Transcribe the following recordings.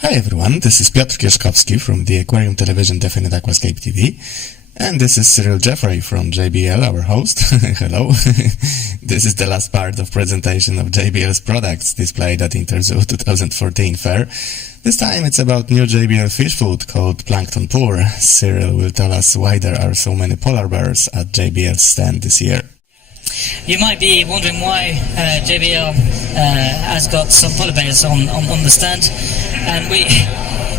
Hi everyone, this is Piotr Kieszkowski from the Aquarium Television Definite Aquascape TV, and this is Cyril Jeffrey from JBL, our host. Hello. This is the last part of presentation of JBL's products displayed at InterZoo 2014 fair. This time it's about new JBL fish food called PlanktonPur. Cyril will tell us why there are so many polar bears at JBL's stand this year. You might be wondering why JBL has got some polar bears on the stand, and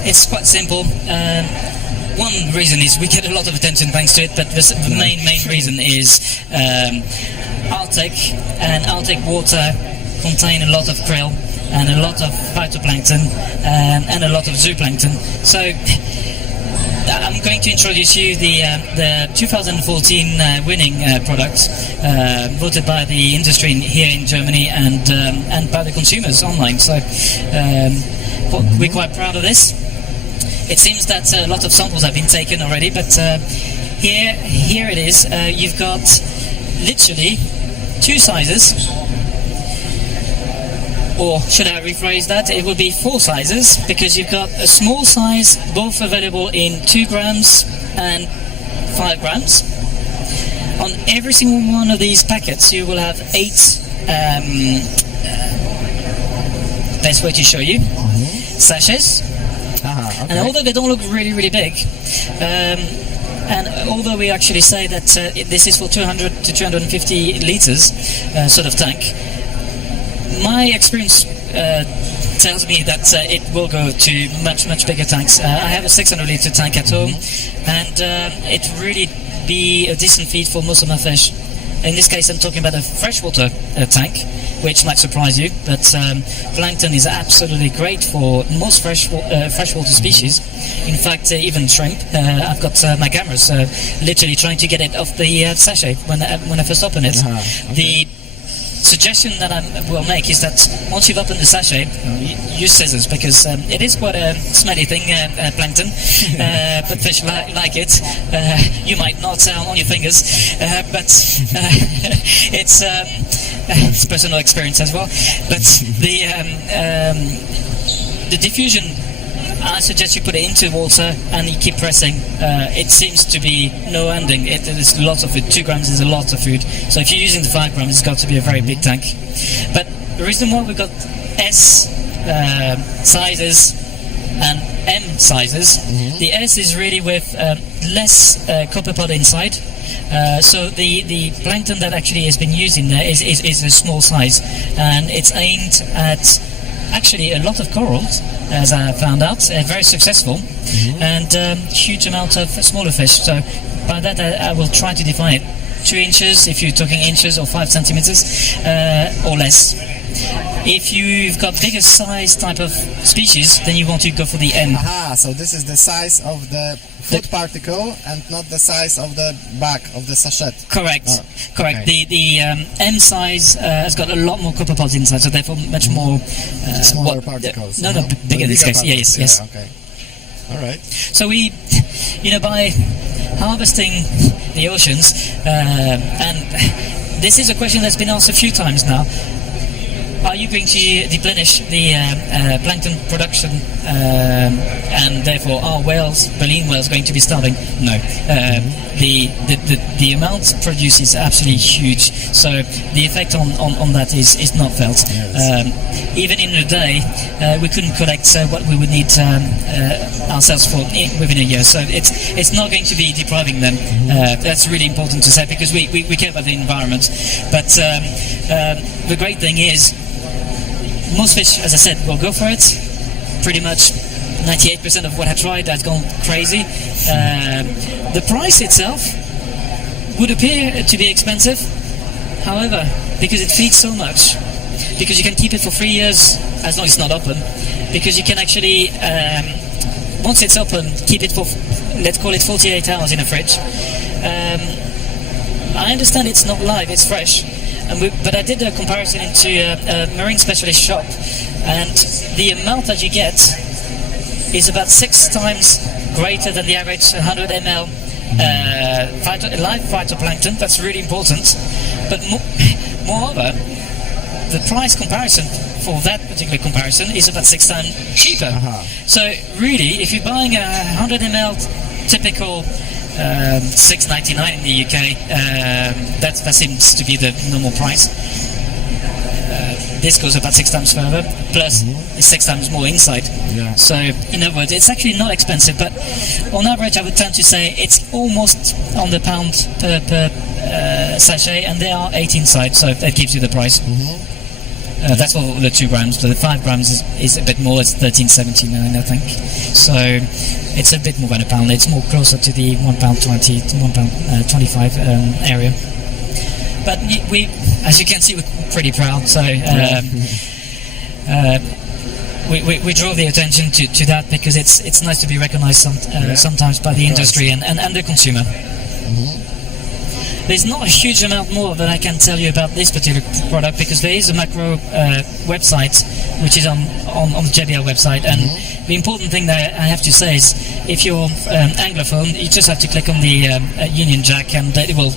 it's quite simple. One reason is we get a lot of attention thanks to it, but the main reason is Arctic and Arctic water contain a lot of krill and a lot of phytoplankton and a lot of zooplankton. So I'm going to introduce you the 2014 winning product voted by the industry here in Germany and by the consumers online. So we're quite proud of this. It seems that a lot of samples have been taken already, but here it is. You've got literally two sizes. Or should I rephrase that? It will be four sizes, because you've got a small size, both available in 2 grams and 5 grams. On every single one of these packets, you will have 8. Best way to show you sachets. Okay. And although they don't look really, really big, and although we actually say that this is for 200 to 250 liters sort of tank, my experience tells me that it will go to much bigger tanks. I have a 600 liter tank at home, and it really be a decent feed for most of my fish. In this case, I'm talking about a freshwater tank, which might surprise you, but plankton is absolutely great for most freshwater species. In fact, even shrimp. I've got my cameras literally trying to get it off the sachet when I first open it. Okay. The suggestion that I will make is that once you've opened the sachet, use scissors, because it is quite a smelly thing, plankton, but fish like it. You might not on your fingers, but it's personal experience as well. But the diffusion, I suggest you put it into water and you keep pressing. It seems to be no ending. There's lots of food. 2 grams is a lot of food. So if you're using the 5 grams, it's got to be a very big tank. But the reason why we've got S sizes and M sizes, the S is really with less copepod inside. So the plankton that actually has been used in there is a small size, and it's aimed at actually a lot of corals, as I found out, very successful, and huge amount of smaller fish. So by that I will try to define it. 2 inches if you're talking inches, or 5 centimeters or less. If you've got bigger size type of species, then you want to go for the M. Aha, so this is the size of the food particle and not the size of the back of the sachet. Correct, correct. Okay. The M size has got a lot more copepods inside, so therefore much more smaller particles. No, bigger in this case. Particles. Yes. Yeah, okay. All right. So we, by harvesting the oceans, and this is a question that's been asked a few times now. Are you going to deplenish the plankton production, and therefore are baleen whales going to be starving? No. The amount produced is absolutely huge, so the effect on that is not felt. Yes. Even in a day, we couldn't collect what we would need ourselves for within a year, so it's not going to be depriving them. That's really important to say, because we care about the environment. But the great thing is, most fish, as I said, will go for it. Pretty much 98% of what I tried has gone crazy. The price itself would appear to be expensive. However, because it feeds so much, because you can keep it for 3 years as long as it's not open, because you can actually, once it's open, keep it for, let's call it 48 hours in a fridge. I understand it's not live, it's fresh. But I did a comparison into a marine specialist shop, and the amount that you get is about 6 times greater than the average 100 ml live phytoplankton. That's really important. But moreover, the price comparison for that particular comparison is about 6 times cheaper. So really, if you're buying a 100 ml typical $6.99 in the UK, that seems to be the normal price. This goes about 6 times further, plus it's 6 times more inside. So in other words, it's actually not expensive, but on average I would tend to say it's almost on the pound per sachet, and they are 8 inside, so that gives you the price. That's for the 2 grams, but the 5 grams is a bit more. It's £13.79, I think. So it's a bit more than a pound. It's more closer to the £1.20 to £1.25 area. But we, as you can see, we're pretty proud. So we draw the attention to that because it's nice to be recognised sometimes by the industry and the consumer. There's not a huge amount more that I can tell you about this particular product because there is a macro website which is on the JBL website, and the important thing that I have to say is if you're Anglophone, you just have to click on the Union Jack and it will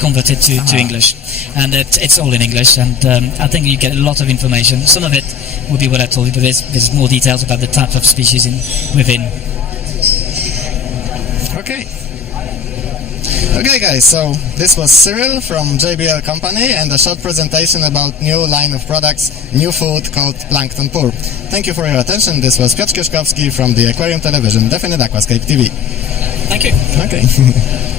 convert it to English, and it's all in English, and I think you get a lot of information. Some of it will be what I told you, but there's more details about the type of species within. Okay guys, so this was Cyril from JBL company and a short presentation about new line of products, new food called PlanktonPur. Thank you for your attention. This was Piotr Kieszkowski from the Aquarium Television Definite Aquascape TV. Thank you. Okay.